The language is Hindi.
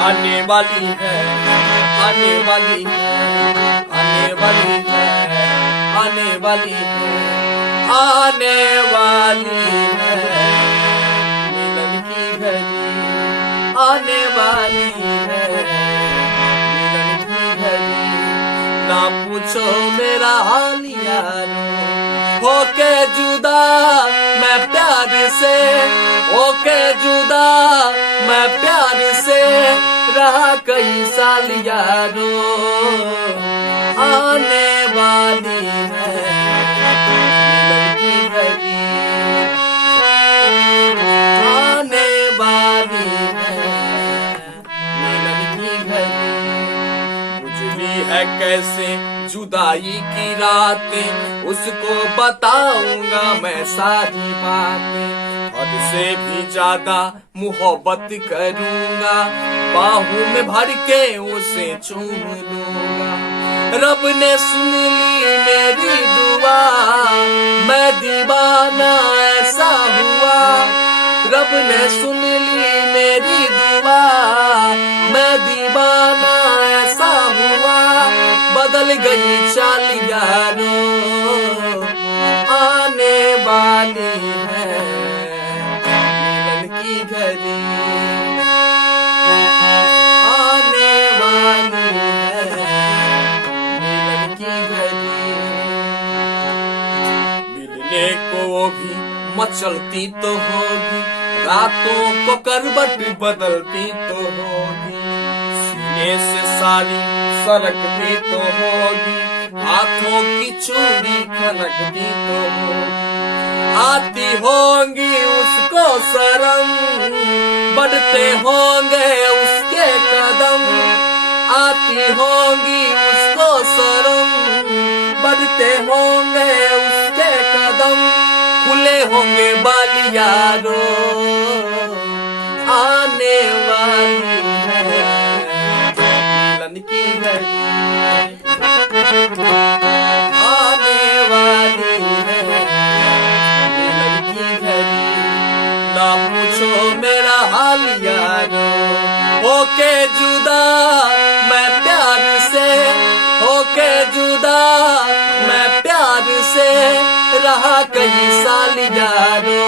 आने वाली है, आने वाली है, आने वाली है, आने वाली है, आने वाली है मिलन की घड़ी, आने वाली है मिलन की घड़ी। ना पूछो मेरा हाल यारो, होके जुदा मैं प्यार से, होके जुदा मैं प्यार से रहा कई साल यारो। आने वाली है मिलन की घड़ी, आने वाली है मिलन की घड़ी। उजली है कैसे जुदाई की रातें, उसको बताऊंगा मैं सारी बातें। हद से भी ज्यादा मोहब्बत करूंगा, बाहों में भर के उसे चूम लूंगा। रब ने सुन ली मेरी दुआ, मैं दीवाना ऐसा हुआ। रब ने सुन ली मेरी दुआ, मैं दीवाना ऐसा हुआ। बदल गई चाल यारो, आने वाली है मिलन की घड़ी, आने वाली है मिलन की घड़ी। मिलने को वो भी मचलती तो होगी, रातों को करवट बदलती तो होगी। सीने से सारी सरकती तो होगी, हाथों की चूड़ी खनकती तो होगी। आती होंगी उसको शर्म, बढ़ते होंगे उसके कदम। आती होंगी उसको शर्म, बढ़ते होंगे उसके कदम। खुले होंगे बाल यारो, आने वाली है मिलन की घड़ी, आने वाली है मिलन की घड़ी। ना पूछो मेरा हाल यारो, होके जुदा मैं प्यार से, होके जुदा मैं प्यार से रहा कई साल यारो।